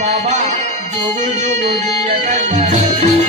बाबा जुग जुग जिया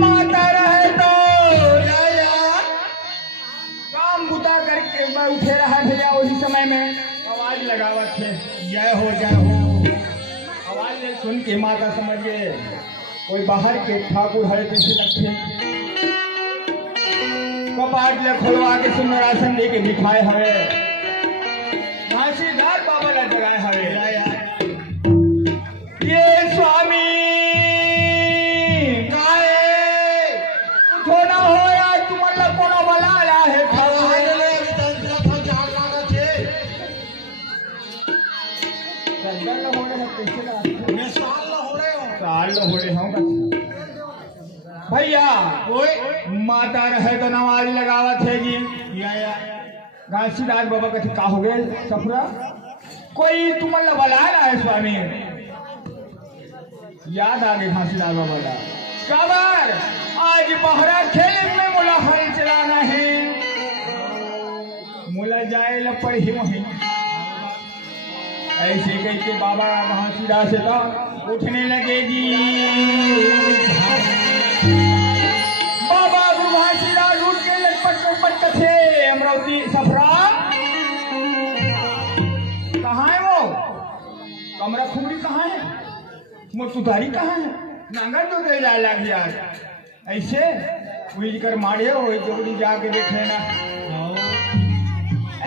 माता रहे तो काम बुता करके उठे रहा भैया उसी समय में आवाज लगावत थे जय हो आवाज सुन के माता समझ गए कोई बाहर के ठाकुर हरे पीछे लगते कपाट ले खोलवा के सुन राशन दे के दिखाए हवे घासीदार बाबा ला जगाए हवे ये स्वामी भैया माता रहे तो नमाज लगावत है जी घासीदास बाबा कथे का हो गए सफरा कोई तुमला बला रहा है स्वामी याद आ गए घासीदास बाबा का काबर आज बहरा खेल में मुला हल चलाना है मुला जाए ल पर ही वहीं ऐसे कह के बाबा घासीदास से तो उठने लगेगी बाबा घासीदास उठ के लटपट थे अमरावती सफरा कहाँ है वो कमरा खुमरी कहाँ है मोसुधारी कहाँ है नांगर तो दे जा लग यार ऐसे उज कर मारे हो जोड़ी जाके देख लेना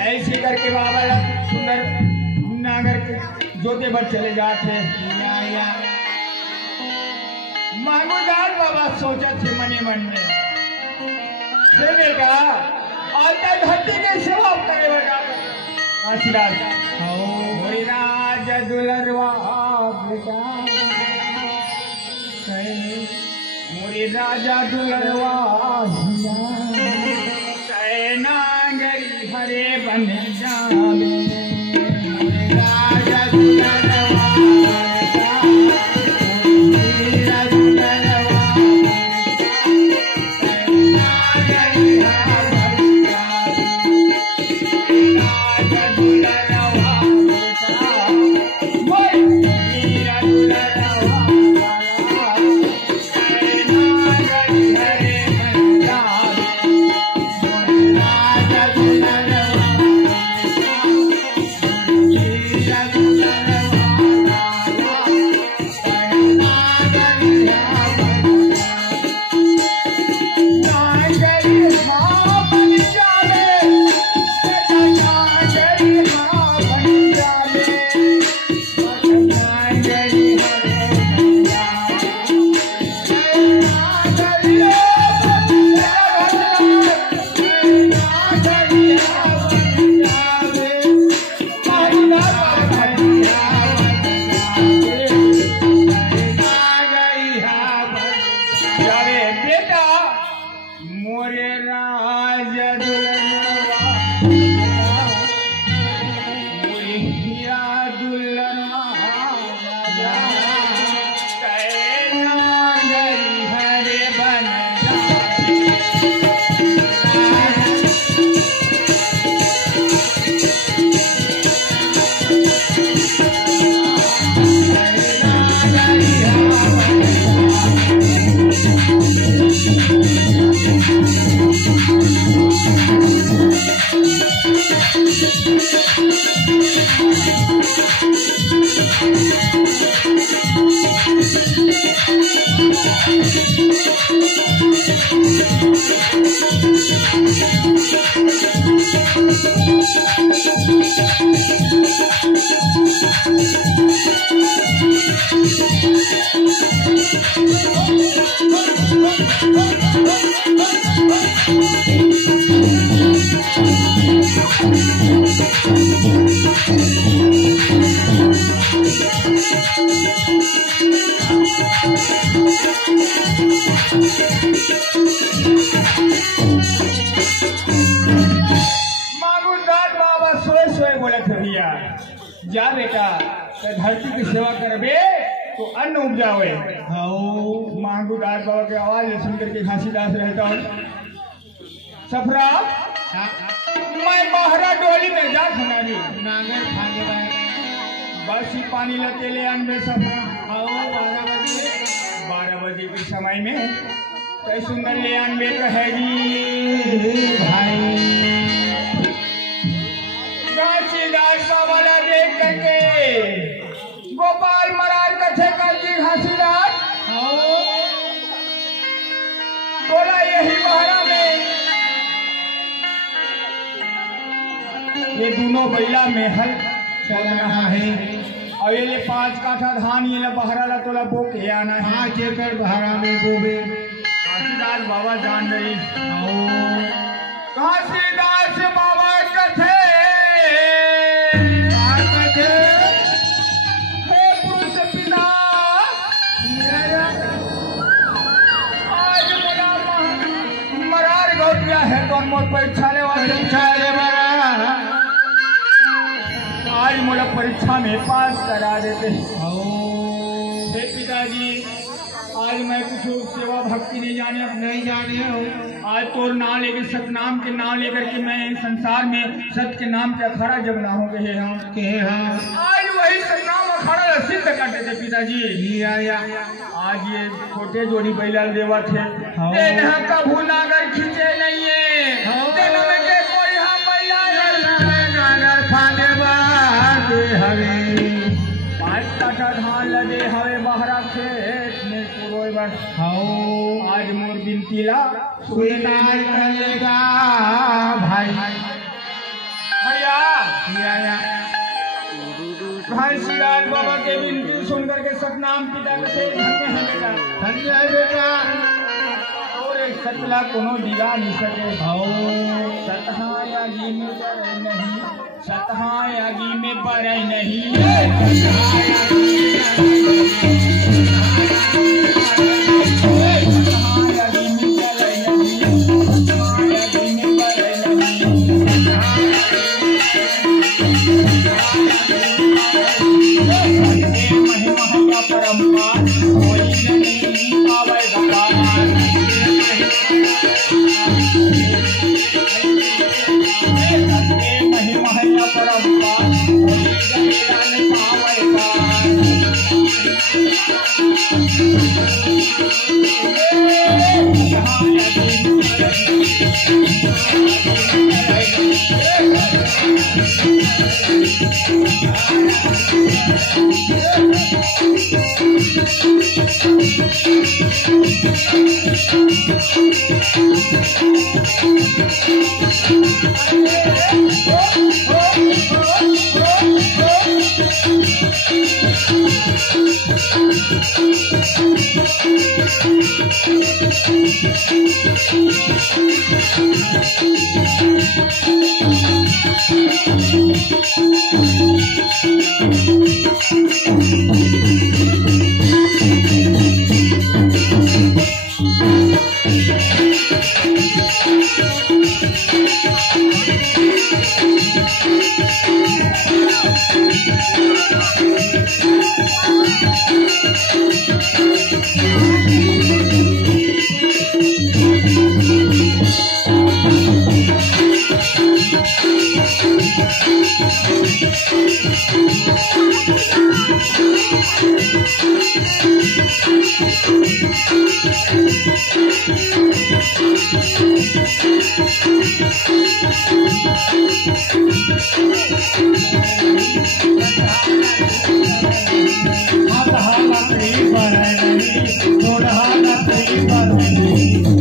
ऐसे करके बाबा सुंदर नागर के जोते पर चले जाते मांगोदार बाबा सोचा थे मनी मन में बेटा आता धरती के सेवा करे बेटा आशीर्वाद मोरी राज दुलरवा बेटा मोरी राजा दुलरवा नागरी हरे बन जावे राजा दुलरवा हीरा दुलरवा जा बेटा धरती की सेवा करबे तो अन्न उपजावे। मांगूदास बाबा की आवाज सुन करके घासीदास रहता हूँ। सफरा मैं बाहरा डोली में जा खनाली नागर खाने बस ही पानी लगे ले अनबे सफरा 12 बजे के समय में कई सुंदर ले अनबे कहेगी भाई घासीदास बाबा देख करके गोपाल महाराज कथे कर जी घासीदास बोला यही बहरा में ये दोनों बैला में हल चल रहा है और ये 5 काठा धान ये बहरा ला तोला बो के आना है 5 एकड़ बहरा में बोबे। घासीदास बाबा जान रही घासीदास बाबा कथे है कौन मोर परीक्षा ले आज मोला परीक्षा में पास करा देते हे पिताजी। आज मैं कुछ सेवा भक्ति नहीं जाने हो। आज तोर नाम लेकर सतनाम के नाम लेकर के मैं संसार में सत्य के नाम के अखाड़ा जब ना हो गए हम आज वही सतनाम अखाड़ा सिद्ध करते थे पिताजी। आज ये छोटे जोड़ी बैलाल देवा थे कभू नागर खींचे नहीं है कोई हम नागर खाने हवे 5 काठा धान लगे हवे बहरा खेत में पुरोय आज मोर बिनती ला स्वीकार करेगा भाई घासीदास बाबा के बिनती सुन करके सतनाम पिता के धन्य है बेटा और एक सतला कोनो दिगा नहीं सके सतहायागी में बरे नहीं सतहायागी में बरे नहीं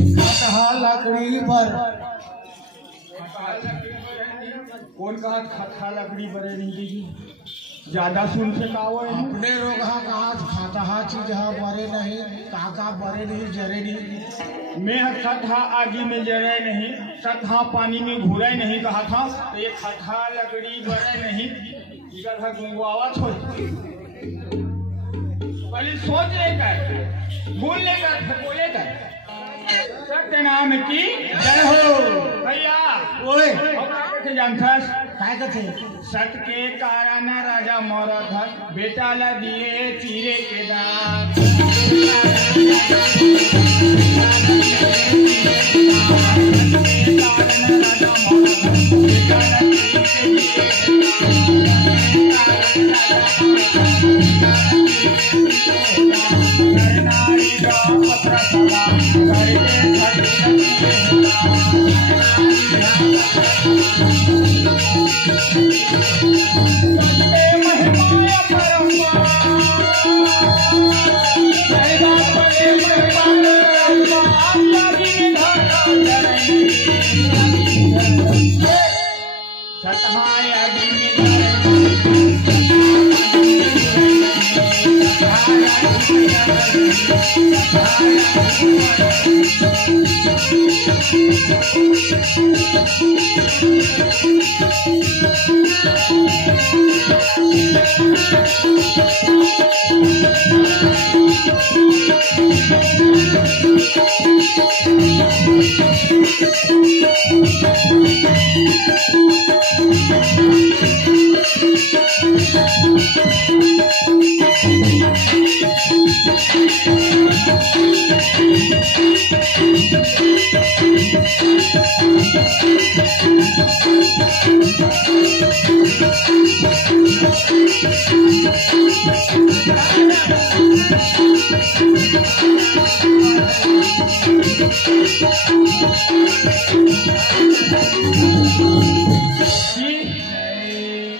लकड़ी पर कौन कहा खा लकड़ी बरे नहीं जी ज्यादा सुन से का हुआ है अपने लोग कहा खाता चीज बरे नहीं काका बरे नहीं जरे नहीं। मैं सतहा आगी में जरे नहीं सतहा पानी में घुरे नहीं कहा था तो ये खथा लकड़ी बरे नहीं इधर था गुंगवावा छोड़ पहले सोच लेकर भूल लेकर बोलेकर सत्य नाम की जय हो भैया ओए कैसे जानता काय कथे सत के कारण राजा मोरा घर बेटा ला दिए चीरे के दाग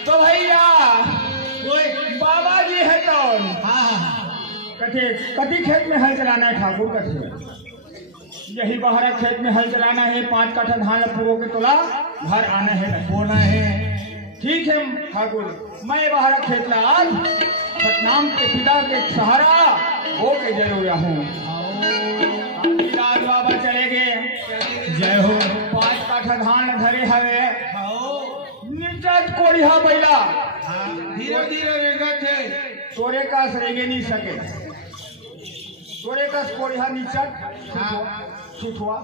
तो भैया बाबा जी है तो कथी खेत में हल चलाना है ठाकुर कथी यही बाहर खेत में हल चलाना है 5 कट्ठा धान पूरो के तोला घर आना है बोना है ठीक है ठाकुर मैं बाहर खेत ला आज सतनाम के पिता के सहारा हो के जरूर हूँ बाबा चले गए जय हो 5 कट्ठा धान धरे हवे निचत कोरिहा बैला धीरे धीरे रेगत है तोरे का रेगे नहीं सके तोरे का कोरिहा निचत छुटुआ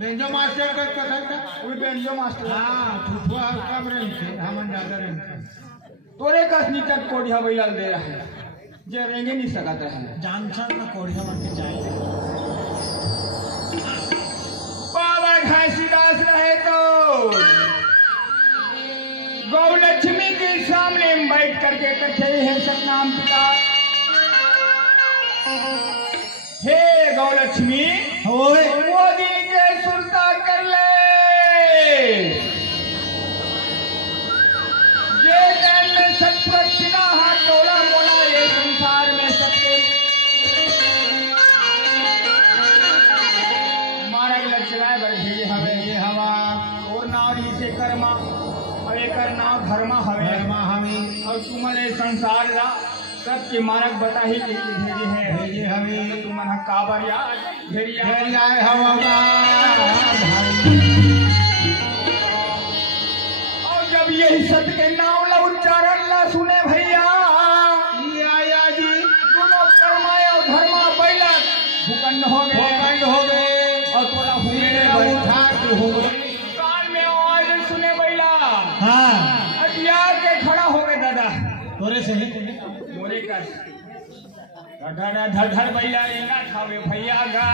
बेंजो मास्टर का कथन था कोई बेंजो मास्टर हां छुटुआ कम रंग थे हमन ज्यादा रंग थे तोरे का निचत कोरिहा बैला दे रहा है जे रेंगे नहीं सकता है जानसन में कोरिहा बन के जाए बाबा घासीदास रहे तो गौलक्ष्मी के सामने बैठ करके कथे है सतनाम पिता हे गौलक्ष्मी होए वो दिन के सुरता कर ले ये टाइम में सत्प्रतिना हाथ टोला मोला ये संसार में सबके मारा लचलाए बैठे हवे ये हवा और नारी से कर्मा और एक नाम धर्मा हवे हमें और तुमने संसार ला सबके मारक बता ही भेजे है भेजे हमें तुमन काबर याद भेड़िया आए हवा और जब यही सत्य के नाम ला उच्चारण ला सुने भैया आया जी दोनों कर्मा और धर्मा बैला भूखंड हो गए और थोड़ा हुए उठा के हो कान में आवाज सुने बैला हाँ अटिया के खड़ा हो गए दादा तोरे से ही मोरे का धड़ धड़ बैला रेंगा खावे भैया गा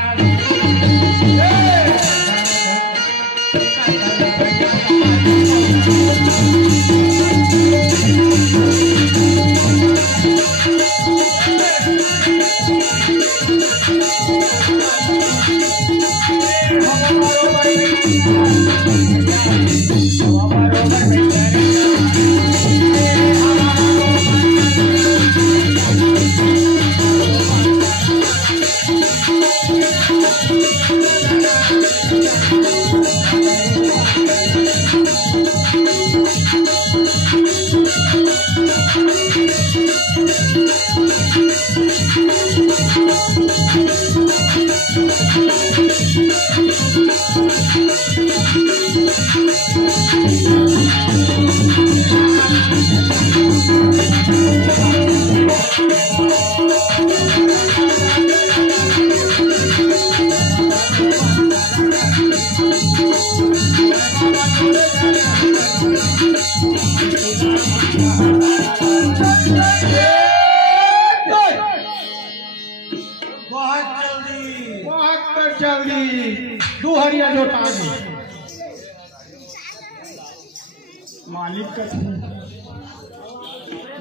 हमारो लौटा दे। मालिक का थे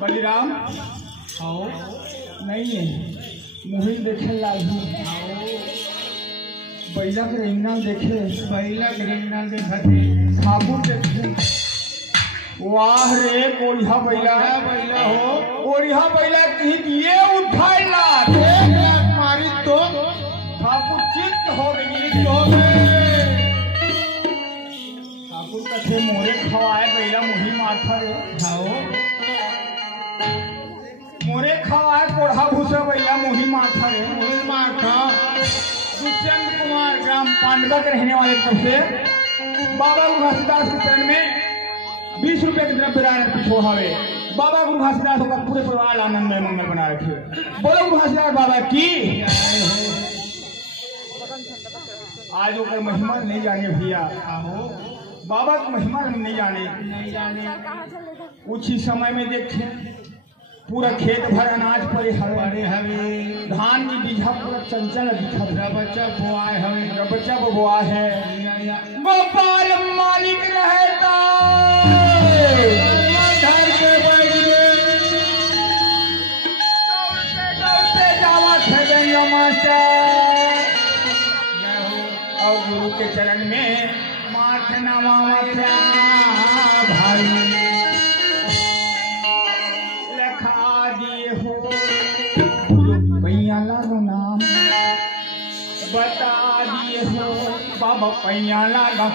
बलिराम आओ नहीं है मुहिल देखे लालू बैला के रेंगना देखे पहला ग्रेंगना देखते ठाकुर देखे वाह रे कोढ़िया बैला बैला हो कोढ़िया बैला कहीं दिए उठाए लात 1 लाख मारी तो ठाकुर चित्त हो गई तो ठाकुर कथे मोरे खवाए बैला मुही माथा रे आओ मोरे खवाए कोढ़ा भूसा बैला मुही माथा रे मुहिल माथा दुष्यंत कुमार ग्राम पांडवा के रहने वाले तरफ से बाबा गुरु घासीदास के चरण में 20 रुपए की तरफ अर्पित हो हवे। बाबा गुरु घासीदास का पूरे परिवार आनंद में मंगल बना रखे। बोलो गुरु घासीदास बाबा की। आज होकर महिमा नहीं जाने भैया आओ बाबा की महिमा हम नहीं जाने। नहीं जाने कुछ ही समय में देखे पूरा खेत भर अनाज पड़े हवे बड़े हवे धान की बीजा पूरा चंचल दिखा बच्चा बुआए हवे बच्चा बबुआ है गोपाल मालिक रहता घर के दौड़ते जावत है गंगा मास्टर और गुरु के चरण में माथ नवावत भाई लिखा दिए हो पैया लागो नाम बता दिए हो बाबा पैया लागा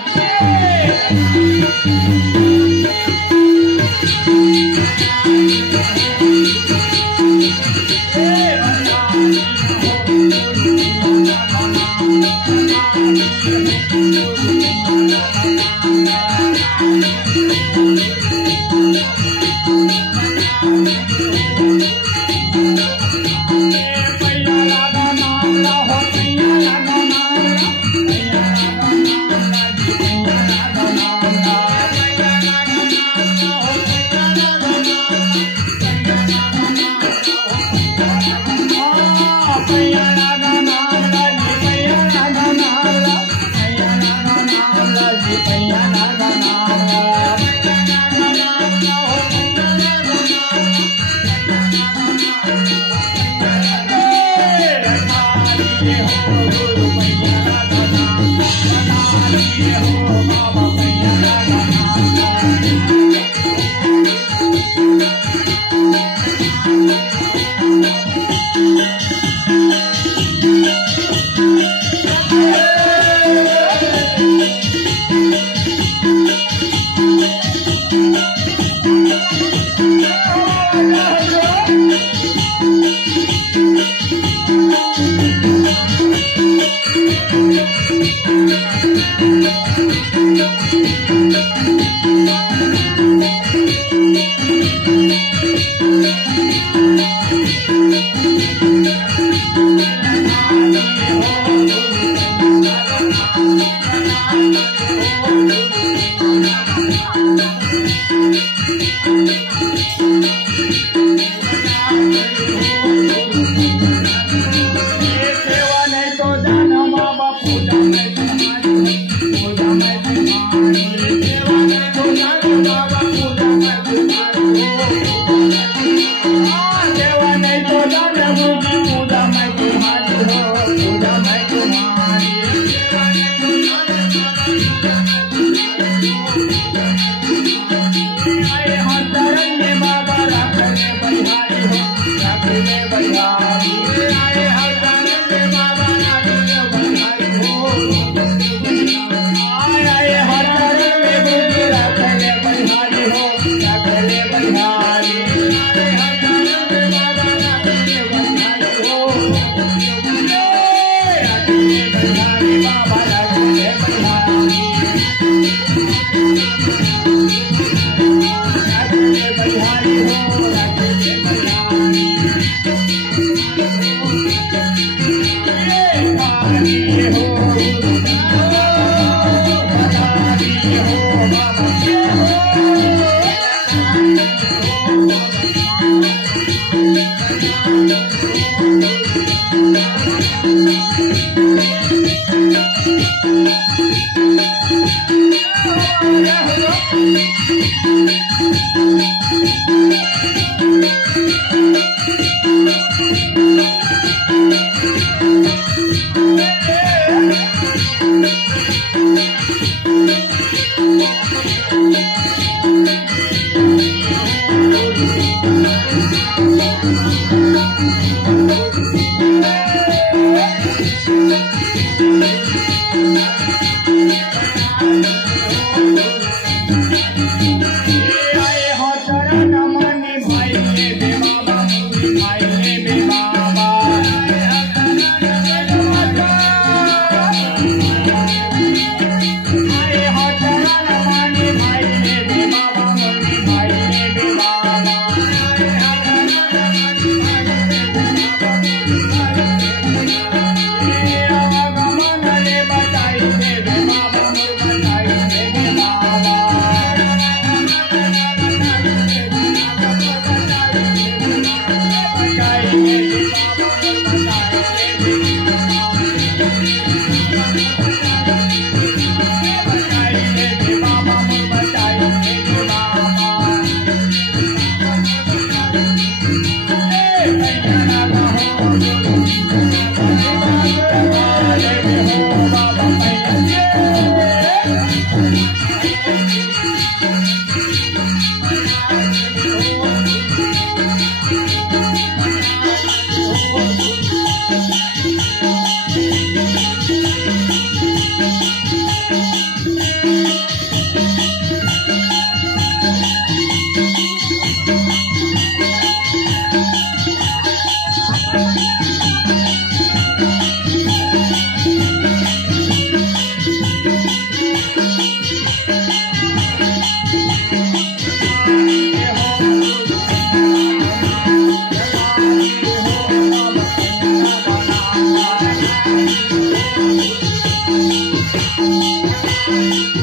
Thank you.